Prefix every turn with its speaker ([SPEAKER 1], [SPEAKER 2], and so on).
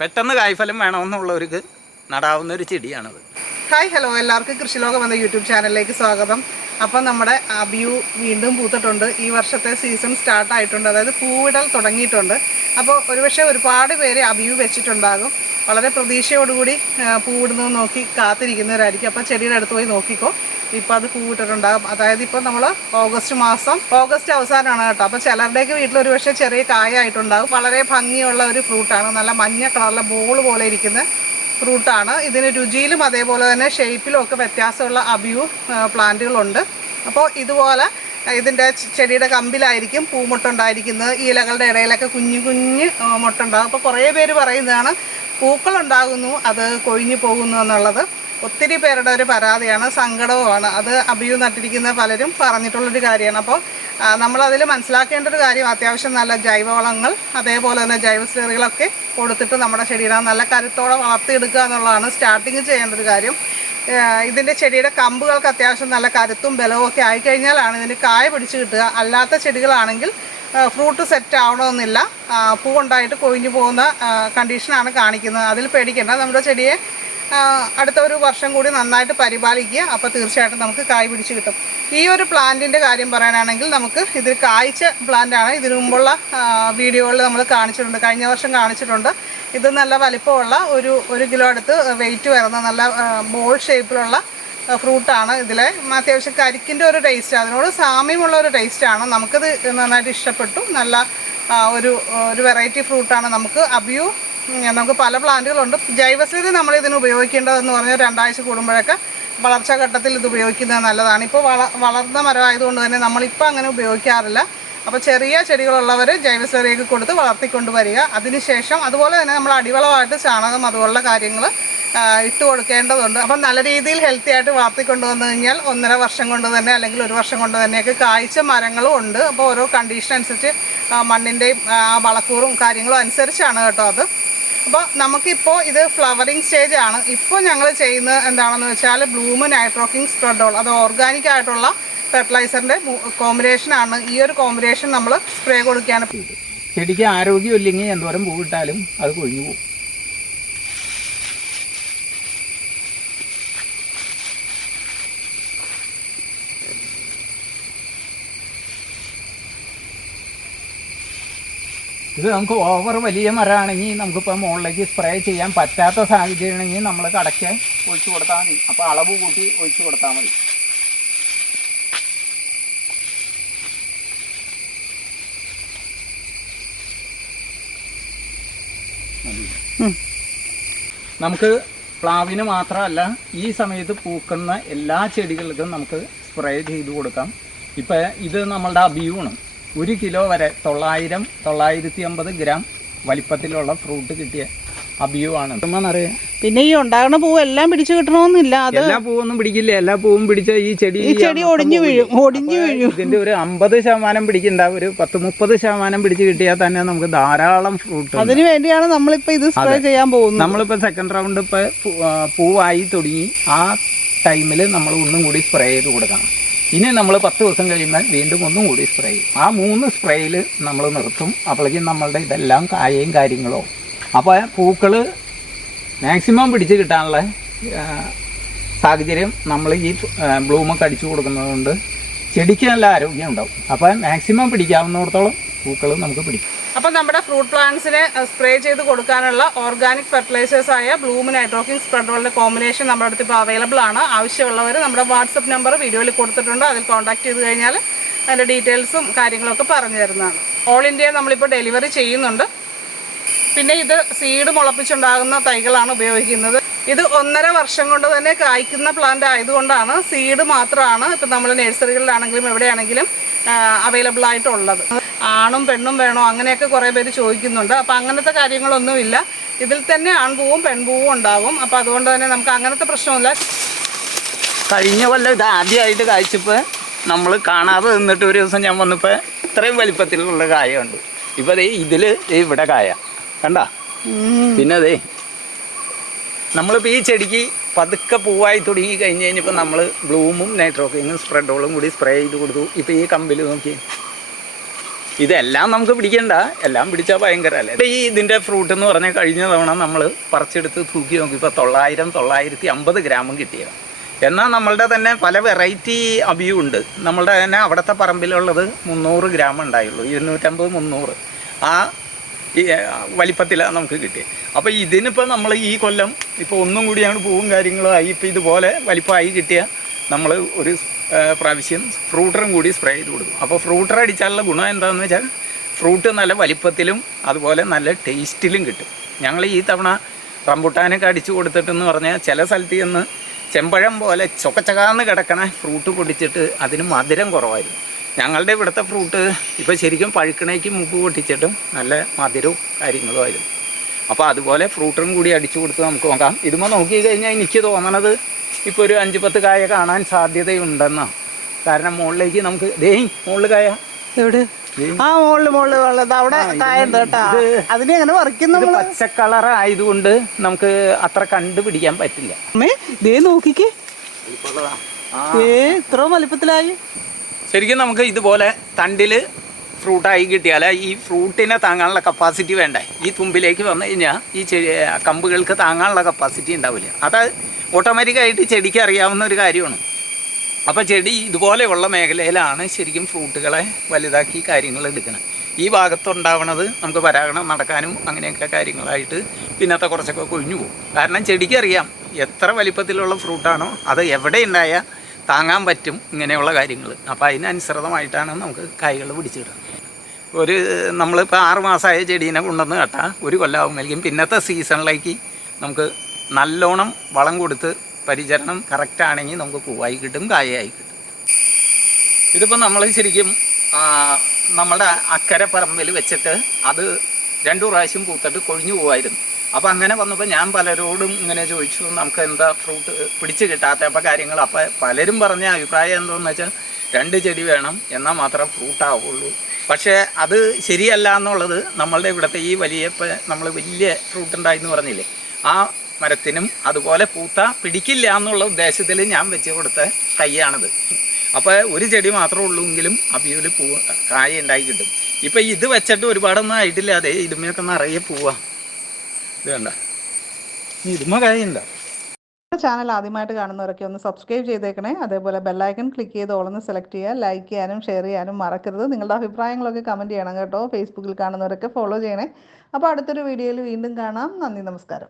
[SPEAKER 1] പെട്ടെന്ന് കായ്ഫലം വേണമെന്നുള്ളവർക്ക് നടാവുന്ന ഒരു ചെടിയാണത്.
[SPEAKER 2] Hi hello. എല്ലാവർക്കും കൃഷിലോകം എന്ന യൂട്യൂബ് ചാനലിലേക്ക് സ്വാഗതം. അപ്പം നമ്മുടെ അബിയു വീണ്ടും പൂത്തിട്ടുണ്ട്. ഈ വർഷത്തെ സീസൺ സ്റ്റാർട്ടായിട്ടുണ്ട് അതായത് പൂവിടൽ തുടങ്ങിയിട്ടുണ്ട്. അപ്പോൾ ഒരുപക്ഷെ ഒരുപാട് പേര് അബിയു വെച്ചിട്ടുണ്ടാകും. വളരെ പ്രതീക്ഷയോടുകൂടി പൂവിടുന്നത് നോക്കി കാത്തിരിക്കുന്നവരായിരിക്കും. അപ്പോൾ ചെടിയുടെ അടുത്ത് പോയി നോക്കിക്കോ. ഇപ്പോൾ അത് പൂവിട്ടിട്ടുണ്ടാകും അതായത് ഇപ്പോൾ നമ്മൾ ഓഗസ്റ്റ് മാസം ഓഗസ്റ്റ് അവസാനമാണ് കേട്ടോ. അപ്പോൾ ചിലരുടെയൊക്കെ വീട്ടിൽ ഒരുപക്ഷെ ചെറിയ കായായിട്ടുണ്ടാകും വളരെ ഭംഗിയുള്ള ഒരു ഫ്രൂട്ടാണ് നല്ല മഞ്ഞ കളറിലെ ബോൾ പോലെ ഇരിക്കുന്ന ഫ്രൂട്ടാണ് ഇതിന് രുചിയിലും അതേപോലെ തന്നെ ഷേപ്പിലും ഒക്കെ വ്യത്യാസമുള്ള അബിയു പ്ലാന്റുകളുണ്ട്. അപ്പോൾ ഇതുപോലെ ഇതിന്റെ ചെടിയുടെ കമ്പിലായിരിക്കും പൂമുട്ടുണ്ടായിരിക്കുന്നത്. ഇലകളുടെ ഇടയിലൊക്കെ കുഞ്ഞു കുഞ്ഞ് മുട്ടുണ്ടാകും അപ്പോൾ കുറേ പേര് പറയുന്നതാണ് പൂക്കളുണ്ടാകുന്നു അത് കൊഴിഞ്ഞു പോകുന്നു എന്നുള്ളത്. ഒത്തിരി പേരുടെ ഒരു പരാതിയാണ് സങ്കടവുമാണ്. അത് അഭിയു നട്ടിരിക്കുന്ന പലരും പറഞ്ഞിട്ടുള്ളൊരു കാര്യമാണ്. അപ്പോൾ നമ്മളതിൽ മനസ്സിലാക്കേണ്ട ഒരു കാര്യം അത്യാവശ്യം നല്ല ജൈവവളങ്ങൾ അതേപോലെ തന്നെ ജൈവ സ്ലറികളൊക്കെ കൊടുത്തിട്ട് നമ്മുടെ ചെടിയുടെ നല്ല കരുത്തോടെ വളർത്തിയെടുക്കുക എന്നുള്ളതാണ് സ്റ്റാർട്ടിങ് ചെയ്യേണ്ട ഒരു കാര്യം. ഇതിന്റെ ചെടിയുടെ കമ്പുകൾക്ക് അത്യാവശ്യം നല്ല കരുത്തും ബലവും ഒക്കെ ആയിക്കഴിഞ്ഞാലാണ് ഇതിന് കായ പിടിച്ച് കിട്ടുക. അല്ലാത്ത ചെടികളാണെങ്കിൽ ഫ്രൂട്ട് സെറ്റ് ആവണമെന്നില്ല. പൂവുണ്ടായിട്ട് കൊഴിഞ്ഞു പോകുന്ന കണ്ടീഷനാണ് കാണിക്കുന്നത്. അതിൽ പേടിക്കേണ്ട. നമ്മുടെ ചെടിയെ അടുത്ത ഒരു വർഷം കൂടി നന്നായിട്ട് പരിപാലിക്കുക. അപ്പോൾ തീർച്ചയായിട്ടും നമുക്ക് കായ് പിടിച്ച് കിട്ടും. ഈ ഒരു പ്ലാന്റിന്റെ കാര്യം പറയാനാണെങ്കിൽ നമുക്ക് ഇതിൽ കായ്ച്ച പ്ലാന്റാണ് ഇതിനു മുമ്പുള്ള വീഡിയോകളിൽ നമ്മൾ കാണിച്ചിട്ടുണ്ട്. കഴിഞ്ഞ വർഷം കാണിച്ചിട്ടുണ്ട്. ഇത് നല്ല വലിപ്പമുള്ള ഒരു ഒരു കിലോ അടുത്ത് വെയിറ്റ് വരുന്ന നല്ല ബോൾ ഷേപ്പിലുള്ള ഫ്രൂട്ടാണ് ഇതിലെ അത്യാവശ്യം കരിക്കിന്റെ ഒരു ടേസ്റ്റ് അതിനോട് സാമ്യമുള്ള ഒരു ടേസ്റ്റാണ് നമുക്കത് നന്നായിട്ട് ഇഷ്ടപ്പെട്ടു. നല്ല ഒരു ഒരു വെറൈറ്റി ഫ്രൂട്ടാണ് നമുക്ക് അബിയു നമുക്ക് പല പ്ലാന്റുകളുണ്ട്. ജൈവസ്ഥിതി നമ്മൾ ഇതിന് ഉപയോഗിക്കേണ്ടതെന്ന് പറഞ്ഞാൽ രണ്ടാഴ്ച കൂടുമ്പോഴൊക്കെ വളർച്ചാ ഘട്ടത്തിൽ ഇത് ഉപയോഗിക്കുന്നത് നല്ലതാണ്. ഇപ്പോൾ വള വളർന്ന മരമായതുകൊണ്ട് തന്നെ നമ്മളിപ്പോൾ അങ്ങനെ ഉപയോഗിക്കാറില്ല. അപ്പോൾ ചെറിയ ചെടികളുള്ളവർ ജൈവസ്ലറിയൊക്കെ കൊടുത്ത് വളർത്തിക്കൊണ്ട് വരിക അതിനുശേഷം അതുപോലെ തന്നെ നമ്മൾ അടിവളമായിട്ട് ചാണകം അതുപോലുള്ള കാര്യങ്ങൾ ഇട്ട് കൊടുക്കേണ്ടതുണ്ട്. അപ്പം നല്ല രീതിയിൽ ഹെൽത്തി ആയിട്ട് വളർത്തിക്കൊണ്ട് വന്നു കഴിഞ്ഞാൽ ഒന്നര വർഷം കൊണ്ട് തന്നെ അല്ലെങ്കിൽ ഒരു വർഷം കൊണ്ട് തന്നെയൊക്കെ കായ്ച്ച മരങ്ങളും ഉണ്ട്. അപ്പോൾ ഓരോ കണ്ടീഷൻ അനുസരിച്ച് മണ്ണിന്റെയും വളക്കൂറും കാര്യങ്ങളും അനുസരിച്ചാണ് കേട്ടോ അത്. അപ്പോൾ നമുക്കിപ്പോൾ ഇത് ഫ്ലവറിങ് സ്റ്റേജ് ആണ്. ഇപ്പോൾ ഞങ്ങൾ ചെയ്യുന്നത് എന്താണെന്ന് വെച്ചാൽ ബ്ലൂമ് നൈട്രോക്കിംഗ് സ്പ്രെഡോൾ അത് ഓർഗാനിക് ആയിട്ടുള്ള ഫെർട്ടിലൈസറിന്റെ കോമ്പിനേഷനാണ് ഈ ഒരു കോമ്പിനേഷൻ നമ്മൾ സ്പ്രേ കൊടുക്കുകയാണ്.
[SPEAKER 1] ചെടിക്ക് ആരോഗ്യമില്ലെങ്കിൽ എന്തോരം പൂവിട്ടാലും അത് കൊഴിഞ്ഞു പോകും. ഇത് നമുക്ക് ഓവർ വലിയ മരമാണെങ്കിൽ നമുക്കിപ്പോൾ മുകളിലേക്ക് സ്പ്രേ ചെയ്യാൻ പറ്റാത്ത സാഹചര്യം സാഹചര്യമാണെങ്കിൽ നമ്മൾ കടയ്ക്ക് ഒഴിച്ചു കൊടുത്താൽ മതി. അപ്പോൾ അളവ് കൂട്ടി ഒഴിച്ചു കൊടുത്താൽ മതി. നമുക്ക് പ്ലാവിന് മാത്രമല്ല ഈ സമയത്ത് പൂക്കുന്ന എല്ലാ ചെടികൾക്കും നമുക്ക് സ്പ്രേ ചെയ്ത് കൊടുക്കാം. ഇപ്പം ഇത് നമ്മളുടെ അബിയൂണ് ഒരു കിലോ വരെ തൊള്ളായിരം തൊള്ളായിരത്തി അമ്പത് ഗ്രാം വലിപ്പത്തിലുള്ള ഫ്രൂട്ട് കിട്ടിയ അബിയു ആണ്. അറിയാം
[SPEAKER 2] പിന്നെ ഈ ഉണ്ടാകുന്ന പൂവ് എല്ലാം പിടിച്ചു കിട്ടണമെന്നില്ല അത്
[SPEAKER 1] എല്ലാ പൂവൊന്നും പിടിക്കില്ല. എല്ലാ പൂവും പിടിച്ച ഈ ചെടി
[SPEAKER 2] ഈ ചെടി ഒടിഞ്ഞു വീഴും ഒടിഞ്ഞു വീഴും.
[SPEAKER 1] ഇതിന്റെ ഒരു അമ്പത് ശതമാനം പിടിക്കണ്ട. ഒരു പത്ത് മുപ്പത് ശതമാനം പിടിച്ച് കിട്ടിയാൽ തന്നെ നമുക്ക് ധാരാളം ഫ്രൂട്ട്
[SPEAKER 2] അതിനു വേണ്ടിയാണ് നമ്മളിപ്പോ ഇത് സ്പ്രേ ചെയ്യാൻ പോകുന്നത്.
[SPEAKER 1] നമ്മളിപ്പോ സെക്കൻഡ് റൗണ്ട് ഇപ്പൊ പൂവായി തുടങ്ങി. ആ ടൈമിൽ നമ്മൾ ഒന്നും കൂടി സ്പ്രേ ചെയ്ത് കൊടുക്കണം. ഇനി നമ്മൾ പത്ത് ദിവസം കഴിയുമ്പോൾ വീണ്ടും ഒന്നും കൂടി സ്പ്രേ ചെയ്യും. ആ മൂന്ന് സ്പ്രേയിൽ നമ്മൾ നിർത്തും. അപ്പോഴേക്കും നമ്മളുടെ ഇതെല്ലാം കായയും കാര്യങ്ങളോ. അപ്പോൾ പൂക്കൾ മാക്സിമം പിടിച്ച് കിട്ടാനുള്ള സാഹചര്യം നമ്മൾ ഈ ബ്ലൂമൊക്കെ അടിച്ചു കൊടുക്കുന്നതുകൊണ്ട് ചെടിക്ക് നല്ല ആരോഗ്യം ഉണ്ടാവും. അപ്പോൾ മാക്സിമം പിടിക്കാവുന്നിടത്തോളം പൂക്കൾ നമുക്ക് പിടിക്കും.
[SPEAKER 2] അപ്പോൾ നമ്മുടെ ഫ്രൂട്ട് പ്ലാന്റ്സിനെ സ്പ്രേ ചെയ്ത് കൊടുക്കാനുള്ള ഓർഗാനിക് ഫെർട്ടിലൈസേഴ്സ് ആയ ബ്ലൂം നൈട്രോക്കിംഗ് സ്പ്രെഡോളിന്റെ കോമ്പിനേഷൻ നമ്മുടെ അടുത്ത് ഇപ്പോൾ അവൈലബിൾ ആണ്. ആവശ്യമുള്ളവർ നമ്മുടെ വാട്സപ്പ് നമ്പർ വീഡിയോയിൽ കൊടുത്തിട്ടുണ്ട്. അതിൽ കോൺടാക്ട് ചെയ്ത് കഴിഞ്ഞാൽ അതിന്റെ ഡീറ്റെയിൽസും കാര്യങ്ങളൊക്കെ പറഞ്ഞു തരുന്നതാണ്. ഓൾ ഇന്ത്യ നമ്മളിപ്പോൾ ഡെലിവറി ചെയ്യുന്നുണ്ട്. പിന്നെ ഇത് സീഡ് മുളപ്പിച്ചുണ്ടാകുന്ന തൈകളാണ് ഉപയോഗിക്കുന്നത്. ഇത് ഒന്നര വർഷം കൊണ്ട് തന്നെ കായ്ക്കുന്ന പ്ലാന്റ് ആയതുകൊണ്ടാണ് സീഡ് മാത്രമാണ് ഇപ്പം നമ്മൾ നഴ്സറികളിലാണെങ്കിലും എവിടെയാണെങ്കിലും അവൈലബിൾ ആയിട്ടുള്ളത്. ആണും പെണ്ണും വേണോ അങ്ങനെയൊക്കെ കുറേ പേര് ചോദിക്കുന്നുണ്ട്. അപ്പം അങ്ങനത്തെ കാര്യങ്ങളൊന്നുമില്ല. ഇതിൽ തന്നെ ആൺപൂവും പെൺപൂവും ഉണ്ടാകും അപ്പം അതുകൊണ്ട് തന്നെ നമുക്ക് അങ്ങനത്തെ പ്രശ്നമില്ല
[SPEAKER 1] കഴിഞ്ഞ കൊല്ലം ഇത് ആദ്യമായിട്ട് കായ്ച്ചപ്പോൾ നമ്മൾ കാണാതെ നിന്നിട്ട് ഒരു ദിവസം ഞാൻ വന്നപ്പോൾ ഇത്രയും വലിപ്പത്തിലുള്ള കായ ഉണ്ട് ഇപ്പം ദേ ഇതിൽ ഇവിടെ കായ. കണ്ട? പിന്നെ അതേ നമ്മളിപ്പോൾ ഈ ചെടിക്ക് പതുക്കെ പൂവായി തുടങ്ങി കഴിഞ്ഞ് കഴിഞ്ഞപ്പോൾ നമ്മൾ ബ്ലൂമും നൈട്രോക്കിനും സ്പ്രെഡോളും കൂടി സ്പ്രേ ചെയ്ത് കൊടുത്തു. ഇപ്പോൾ ഈ കമ്പിൽ നോക്കി. ഇതെല്ലാം നമുക്ക് പിടിക്കണ്ട. എല്ലാം പിടിച്ചാൽ ഭയങ്കര അല്ലേ? ഇപ്പം ഈ ഇതിന്റെ ഫ്രൂട്ട് എന്ന് പറഞ്ഞാൽ കഴിഞ്ഞ തവണ നമ്മൾ പറിച്ചെടുത്ത് തൂക്കി നോക്കിയപ്പോൾ തൊള്ളായിരം തൊള്ളായിരത്തി അമ്പത് ഗ്രാമും കിട്ടിയത്. എന്നാൽ നമ്മളുടെ തന്നെ പല വെറൈറ്റി അബിയും ഉണ്ട്. നമ്മളുടെ തന്നെ അവിടുത്തെ പറമ്പിലുള്ളത് മുന്നൂറ് ഗ്രാം ഉണ്ടായുള്ളൂ. ഇരുന്നൂറ്റമ്പത് മുന്നൂറ്. ആ ഈ വലിപ്പത്തിലാണ് നമുക്ക് കിട്ടി അപ്പോൾ ഇതിനിപ്പോൾ നമ്മൾ ഈ കൊല്ലം ഇപ്പോൾ ഒന്നും കൂടിയാണ് പൂവും കാര്യങ്ങളും ആയി ഇപ്പോൾ ഇതുപോലെ വലിപ്പമായി കിട്ടിയ നമ്മൾ ഒരു പ്രാവശ്യം ഫ്രൂട്ടറും കൂടി സ്പ്രേ ചെയ്ത് കൊടുക്കും അപ്പോൾ ഫ്രൂട്ടർ അടിച്ചാലുള്ള ഗുണം എന്താണെന്ന് വെച്ചാൽ ഫ്രൂട്ട് നല്ല വലിപ്പത്തിലും അതുപോലെ നല്ല ടേസ്റ്റിലും കിട്ടും. ഞങ്ങൾ ഈ തവണ റംബുട്ടാനൊക്കെ അടിച്ചു കൊടുത്തിട്ടെന്ന് പറഞ്ഞാൽ ചില സ്ഥലത്ത് ചെമ്പഴം പോലെ ചൊക്കച്ചകാന്ന് കിടക്കണ ഫ്രൂട്ട് പൊടിച്ചിട്ട് അതിന് മധുരം കുറവായിരുന്നു. ഞങ്ങളുടെ ഇവിടുത്തെ ഫ്രൂട്ട് ഇപ്പോൾ ശരിക്കും പഴുക്കണേക്ക് മുമ്പ് പൊട്ടിച്ചിട്ടും നല്ല മധുരവും കാര്യങ്ങളുമായിരുന്നു അപ്പോൾ അതുപോലെ ഫ്രൂട്ടറും കൂടി അടിച്ചു കൊടുത്ത് നമുക്ക് നോക്കാം. ഇതുമ്പോൾ നോക്കി കഴിഞ്ഞാൽ എനിക്ക് തോന്നണത് ഇപ്പോൾ ഒരു അഞ്ച് പത്ത് കായ കാണാൻ സാധ്യതയുണ്ടെന്നാണ് കാരണം മുകളിലേക്ക് നമുക്ക് ദേ മുകളിൽ കായ.
[SPEAKER 2] എവിടെ? ആ മുകളിൽ മുകളിൽ ഉള്ളത് അവിടെ കായുണ്ട് കേട്ടാ. അതിനെ
[SPEAKER 1] പച്ച കളർ ആയതുകൊണ്ട് നമുക്ക് അത്ര കണ്ടുപിടിക്കാൻ പറ്റില്ല.
[SPEAKER 2] അമ്മേ ദേ നോക്കിക്കേ. ഏ ഇത്ര വലിപ്പത്തിലായി.
[SPEAKER 1] ശരിക്കും നമുക്ക് ഇതുപോലെ തണ്ടിൽ ഫ്രൂട്ടായി കിട്ടിയാൽ ഈ ഫ്രൂട്ടിനെ താങ്ങാനുള്ള കപ്പാസിറ്റി വേണ്ടേ? ഈ തുമ്പിലേക്ക് വന്നു കഴിഞ്ഞാൽ ഈ ചെടി കമ്പുകൾക്ക് താങ്ങാനുള്ള കപ്പാസിറ്റി ഉണ്ടാവില്ല. അത് ഓട്ടോമാറ്റിക്കായിട്ട് ചെടിക്ക് അറിയാവുന്ന ഒരു കാര്യമാണ്. അപ്പോൾ ചെടി ഇതുപോലെയുള്ള മേഖലയിലാണ് ശരിക്കും ഫ്രൂട്ടുകളെ വലുതാക്കി കാര്യങ്ങൾ എടുക്കുന്നത് ഈ ഭാഗത്തുണ്ടാവണത് നമുക്ക് പരാഗണം നടക്കാനും അങ്ങനെയൊക്കെ കാര്യങ്ങളായിട്ട് പിന്നത്തെ കുറച്ചൊക്കെ കൊഴിഞ്ഞു പോകും. കാരണം ചെടിക്കറിയാം എത്ര വലിപ്പത്തിലുള്ള ഫ്രൂട്ടാണോ അത് എവിടെ ഉണ്ടായാൽ താങ്ങാൻ പറ്റും ഇങ്ങനെയുള്ള കാര്യങ്ങൾ അപ്പോൾ അതിനനുസൃതമായിട്ടാണ് നമുക്ക് കായ്കൾ പിടിച്ചിടുന്നത് ഒരു നമ്മളിപ്പോൾ ആറ് മാസമായ ചെടീനെ കൊണ്ടുവന്ന് കേട്ടാൽ ഒരു കൊല്ലാവുമ്പോഴേക്കും പിന്നത്തെ സീസണിലേക്ക് നമുക്ക് നല്ലോണം വളം കൊടുത്ത് പരിചരണം കറക്റ്റാണെങ്കിൽ നമുക്ക് പൂവായി കിട്ടും കായയായി കിട്ടും. ഇതിപ്പോൾ നമ്മൾ ശരിക്കും നമ്മുടെ അക്കരെ പറമ്പിൽ വെച്ചിട്ട് അത് രണ്ടു പ്രാവശ്യം പൂത്തിട്ട് കൊഴിഞ്ഞു പോവായിരുന്നു. അപ്പോൾ അങ്ങനെ വന്നപ്പോൾ ഞാൻ പലരോടും ഇങ്ങനെ ചോദിച്ചു നമുക്ക് എന്താ ഫ്രൂട്ട് പിടിച്ച് കിട്ടാത്ത? അപ്പോൾ കാര്യങ്ങൾ അപ്പോൾ പലരും പറഞ്ഞ അഭിപ്രായം എന്താണെന്ന് വെച്ചാൽ രണ്ട് ചെടി വേണം എന്നാൽ മാത്രമേ ഫ്രൂട്ടാവുള്ളൂ പക്ഷേ അത് ശരിയല്ല എന്നുള്ളത് നമ്മളുടെ ഇവിടുത്തെ ഈ വലിയ ഇപ്പം നമ്മൾ വലിയ ഫ്രൂട്ട് ഉണ്ടായിന്ന് പറഞ്ഞില്ലേ ആ മരത്തിനും അതുപോലെ പൂത്ത പിടിക്കില്ല എന്നുള്ള ഉദ്ദേശത്തിൽ ഞാൻ വെച്ച് കൊടുത്ത തൈയാണിത്. അപ്പോൾ ഒരു ചെടി മാത്രമേ ഉള്ളൂ എങ്കിലും അബിയൂൽ പൂ കായ ഉണ്ടായി കിട്ടും. ഇപ്പം ഇത് വെച്ചിട്ട് ഒരുപാടൊന്നും ആയിട്ടില്ല അതെ ഇതുമ്മയൊക്കെ നിറയെ പോവാ. ഇത് കണ്ട ഇതുമ്മ കായ
[SPEAKER 2] ചാനൽ ആദ്യമായിട്ട് കാണുന്നവരൊക്കെ ഒന്ന് സബ്സ്ക്രൈബ് ചെയ്തേക്കണേ. അതേപോലെ ബെല്ലൈക്കൺ ക്ലിക്ക് ചെയ്ത് ഓളൊന്ന് സെലക്ട് ചെയ്യുക ലൈക്ക് ചെയ്യാനും ഷെയർ ചെയ്യാനും മറക്കരുത്. നിങ്ങളുടെ അഭിപ്രായങ്ങളൊക്കെ കമന്റ് ചെയ്യണം കേട്ടോ. ഫേസ്ബുക്കിൽ കാണുന്നവരൊക്കെ ഫോളോ ചെയ്യണേ. അപ്പോൾ അടുത്തൊരു വീഡിയോയിൽ വീണ്ടും കാണാം. നന്ദി നമസ്കാരം.